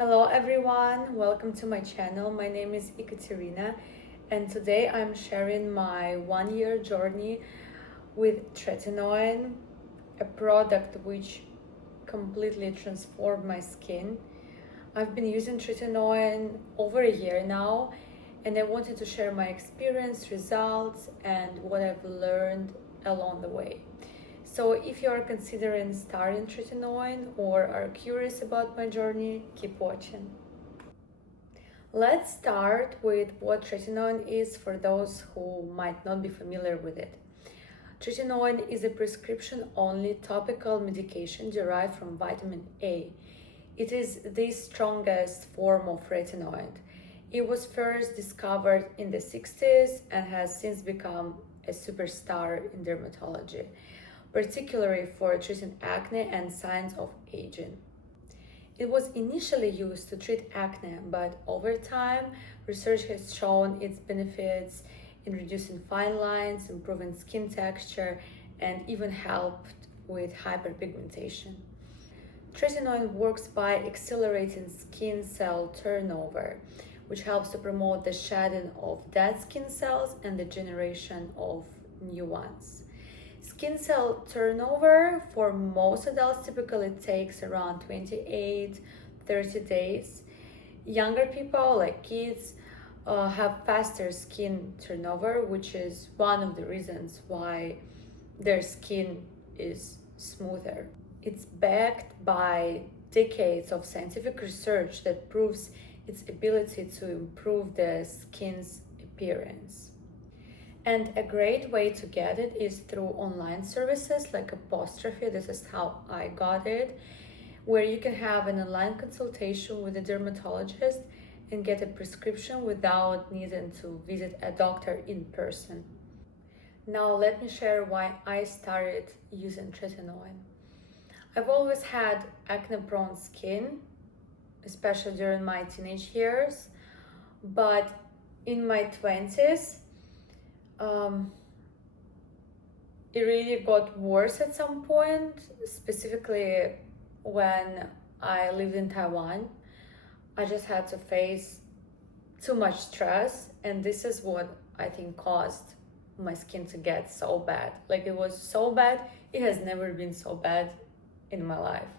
Hello everyone, welcome to my channel. My name is Ekaterina and today I'm sharing my 1-year journey with Tretinoin, a product which completely transformed my skin. I've been using Tretinoin over a year now and I wanted to share my experience, results and what I've learned along the way. So if you are considering starting Tretinoin or are curious about my journey, keep watching. Let's start with what Tretinoin is for those who might not be familiar with it. Tretinoin is a prescription-only topical medication derived from vitamin A. It is the strongest form of retinoid. It was first discovered in the 60s and has since become a superstar in dermatology, particularly for treating acne and signs of aging. It was initially used to treat acne, but over time, research has shown its benefits in reducing fine lines, improving skin texture, and even helped with hyperpigmentation. Tretinoin works by accelerating skin cell turnover, which helps to promote the shedding of dead skin cells and the generation of new ones. Skin cell turnover for most adults typically takes around 28-30 days. Younger people, like kids, have faster skin turnover, which is one of the reasons why their skin is smoother. It's backed by decades of scientific research that proves its ability to improve the skin's appearance. And a great way to get it is through online services like Apostrophe. This is how I got it, where you can have an online consultation with a dermatologist and get a prescription without needing to visit a doctor in person. Now let me share why I started using Tretinoin. I've always had acne-prone skin, especially during my teenage years, but in my 20s, it really got worse at some point, specifically when I lived in Taiwan. I just had to face too much stress, and this is what I think caused my skin to get so bad. Like, it was so bad, it has never been so bad in my life.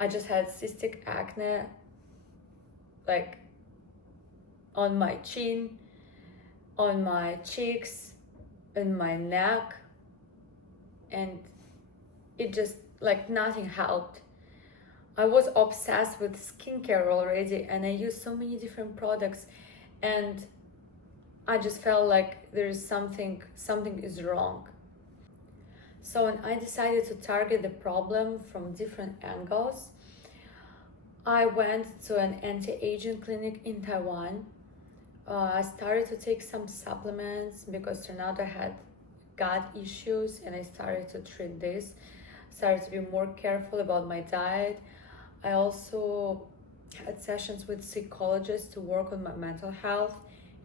I just had cystic acne, like on my chin, on my cheeks, in my neck, and it just, like, nothing helped. I was obsessed with skincare already and I used so many different products, and I just felt like there is something is wrong. So when I decided to target the problem from different angles, I went to an anti-aging clinic in Taiwan. I started to take some supplements because turned out I had gut issues, and I started to treat this. Started to be more careful about my diet. I also had sessions with psychologists to work on my mental health,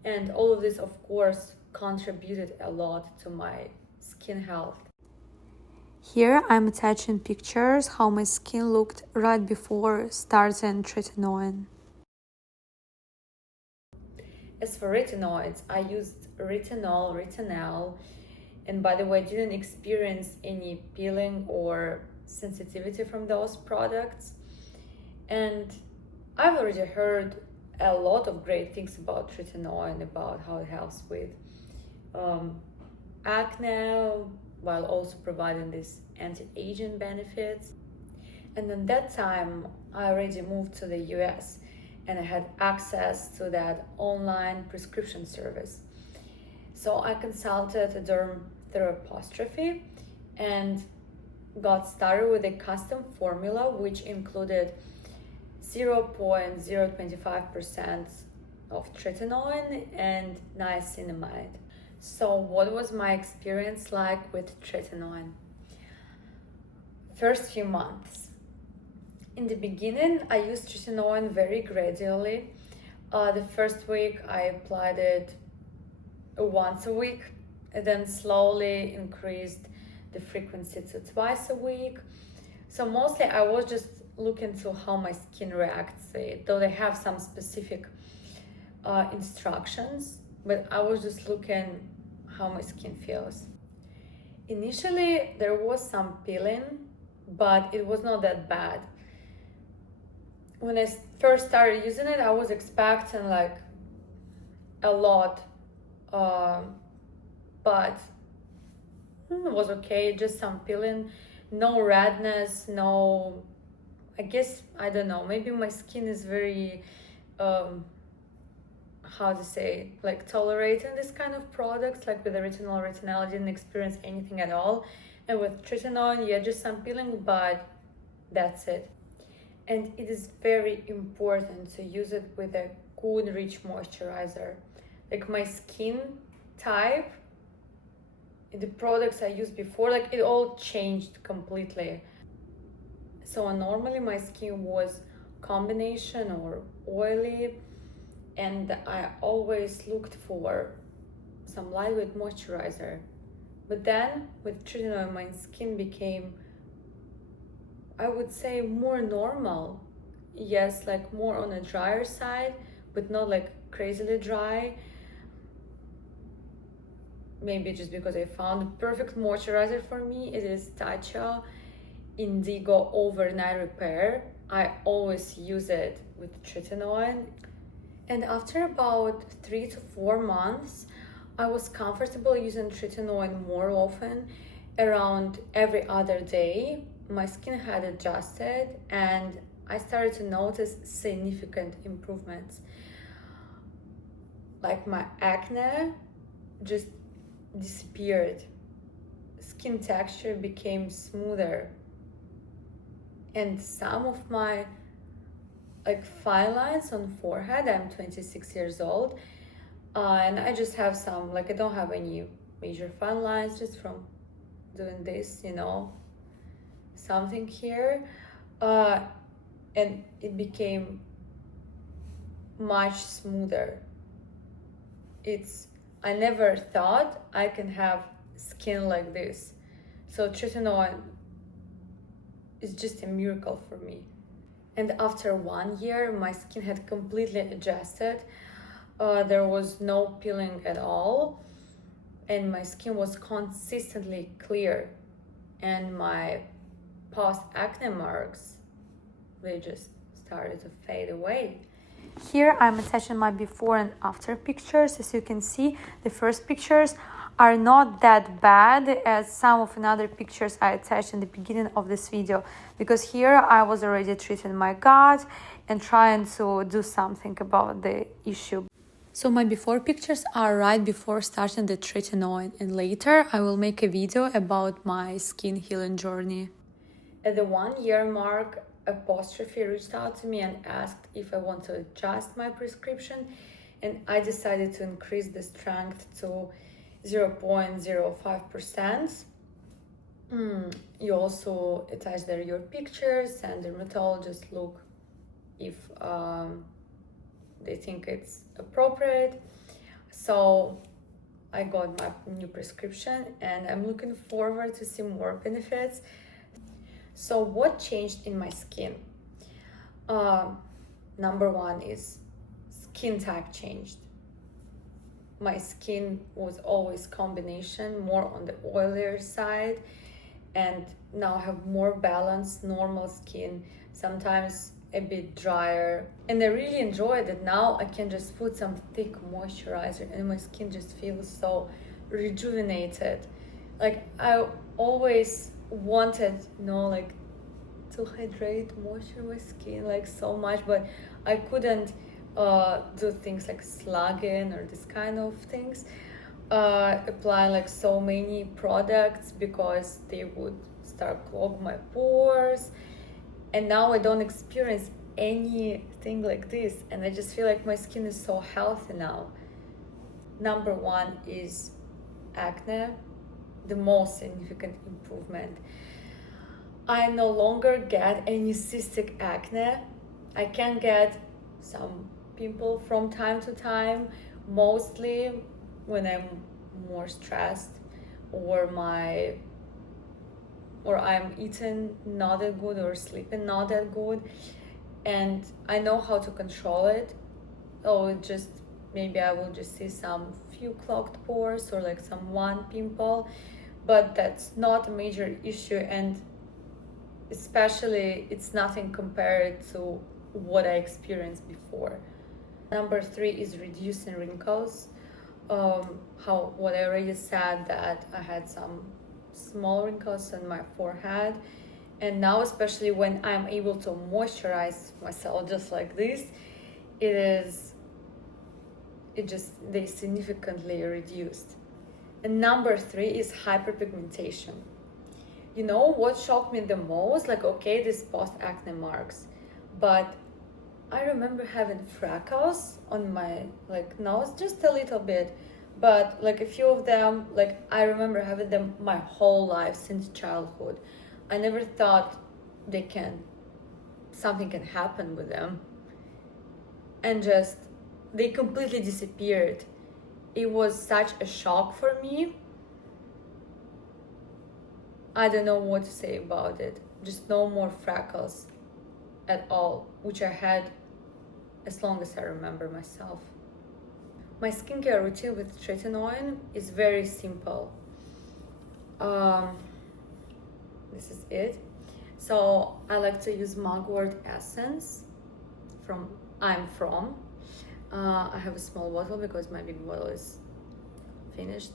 and all of this, of course, contributed a lot to my skin health. Here I'm attaching pictures how my skin looked right before starting Tretinoin. As for retinoids, I used retinol, and by the way, didn't experience any peeling or sensitivity from those products. And I've already heard a lot of great things about Tretinoin, about how it helps with acne, while also providing these anti-aging benefits. And at that time, I already moved to the US and I had access to that online prescription service. So I consulted a derm through Apostrophe and got started with a custom formula which included 0.025% of tretinoin and niacinamide. So what was my experience like with Tretinoin? First few months. In the beginning, I used Tretinoin very gradually. The first week, I applied it once a week, and then slowly increased the frequency to twice a week. So mostly I was just look into how my skin reacts, though they have some specific instructions, but I was just looking how my skin feels. Initially, there was some peeling, but it was not that bad. When I first started using it, I was expecting like a lot, but it was okay, just some peeling, no redness, no, I guess, I don't know, maybe my skin is very, how to say, like tolerating this kind of products. Like with the retinol, I didn't experience anything at all. And with tretinoin, yeah, just some peeling, but that's it. And it is very important to use it with a good, rich moisturizer. Like my skin type, the products I used before, like it all changed completely. So normally my skin was combination or oily, and I always looked for some lightweight moisturizer. But then with tretinoin, my skin became, I would say, more normal. Yes, like more on a drier side, but not like crazily dry. Maybe just because I found the perfect moisturizer for me. It is Tatcha Indigo Overnight Repair. I always use it with tretinoin. And after about 3 to 4 months, I was comfortable using tretinoin more often, around every other day. My skin had adjusted and I started to notice significant improvements. Like my acne just disappeared. Skin texture became smoother. And some of my like fine lines on forehead, I'm 26 years old, and I just have some, like I don't have any major fine lines just from doing this, you know, something here, and it became much smoother. I never thought I can have skin like this. So tretinoin is just a miracle for me. And after 1 year, my skin had completely adjusted. There was no peeling at all, and my skin was consistently clear. And my post-acne marks, they just started to fade away. Here I'm attaching my before and after pictures. As you can see, the first pictures are not that bad as some of another pictures I attached in the beginning of this video, because here I was already treating my gut and trying to do something about the issue. So my before pictures are right before starting the tretinoin, and later I will make a video about my skin healing journey. At the 1 year mark, Apostrophe reached out to me and asked if I want to adjust my prescription, and I decided to increase the strength to 0.05%. You also attach there your pictures, and dermatologists look if they think it's appropriate. So I got my new prescription and I'm looking forward to see more benefits. So what changed in my skin? Number one is skin type changed. My skin was always combination, more on the oilier side, and now I have more balanced, normal skin, sometimes a bit drier. And I really enjoy that now I can just put some thick moisturizer and my skin just feels so rejuvenated. Like I always wanted, like to hydrate, moisture my skin like so much, but I couldn't do things like slugging or this kind of things, apply like so many products because they would start clog my pores. And now I don't experience anything like this, and I just feel like my skin is so healthy now. Number one is acne, the most significant improvement. I no longer get any cystic acne. I can get some pimple from time to time, mostly when I'm more stressed or my or I'm eating not that good or sleeping not that good, and I know how to control it. Oh, it just, maybe I will just see some few clogged pores or like some one pimple, but that's not a major issue, and especially it's nothing compared to what I experienced before. Number 3 is reducing wrinkles. What I already said, that I had some small wrinkles on my forehead, and now especially when I'm able to moisturize myself just like this, they significantly reduced. And number 3 is hyperpigmentation. You know what shocked me the most? Like, okay, this post acne marks, but I remember having freckles on my like nose, just a little bit, but like a few of them, like I remember having them my whole life since childhood. I never thought something can happen with them, and just they completely disappeared. It was such a shock for me. I don't know what to say about it. Just no more freckles at all, which I had as long as I remember myself. My skincare routine with Tretinoin is very simple. This is it. So I like to use mugwort essence from I'm From. I have a small bottle because my big bottle is finished.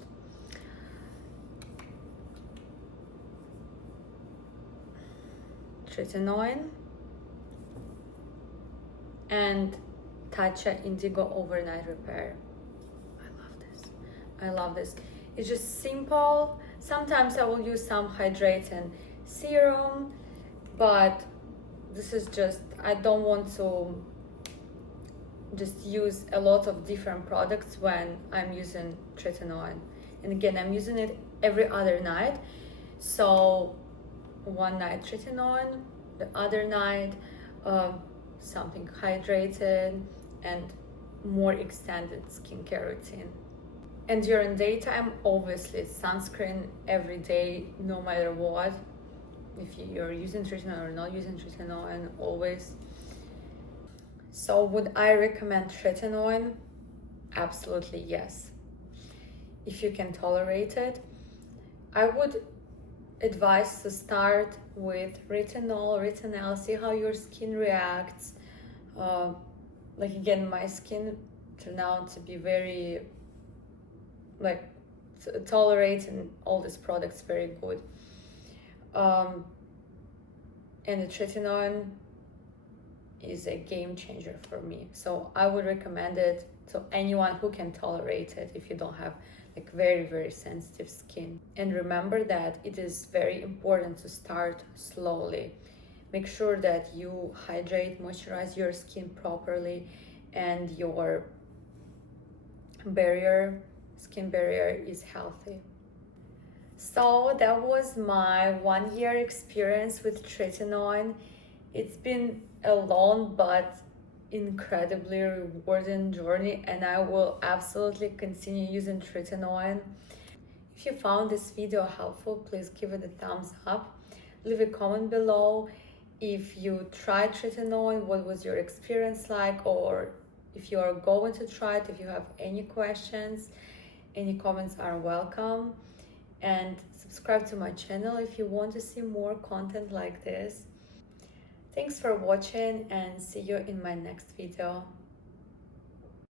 Tretinoin and Tatcha Indigo Overnight Repair. I love this. It's just simple. Sometimes I will use some hydrating serum, but this is just, I don't want to just use a lot of different products when I'm using Tretinoin. And again, I'm using it every other night. So one night Tretinoin, the other night something hydrated, and more extended skincare routine. And during daytime, obviously sunscreen every day, no matter what. If you're using Tretinoin or not using Tretinoin, always. So would I recommend Tretinoin? Absolutely yes. If you can tolerate it, I would advise to start with retinol, see how your skin reacts. Like again, my skin turned out to be very tolerating all these products very good. And the Tretinoin is a game changer for me. So I would recommend it to anyone who can tolerate it if you don't have like very, very sensitive skin. And remember that it is very important to start slowly. Make sure that you hydrate, moisturize your skin properly, and your skin barrier is healthy. So that was my 1 year experience with Tretinoin. It's been a long but incredibly rewarding journey, and I will absolutely continue using Tretinoin. If you found this video helpful, please give it a thumbs up. Leave a comment below if you tried Tretinoin, what was your experience like, or if you are going to try it, if you have any questions, any comments are welcome. And subscribe to my channel if you want to see more content like this. Thanks for watching, and see you in my next video.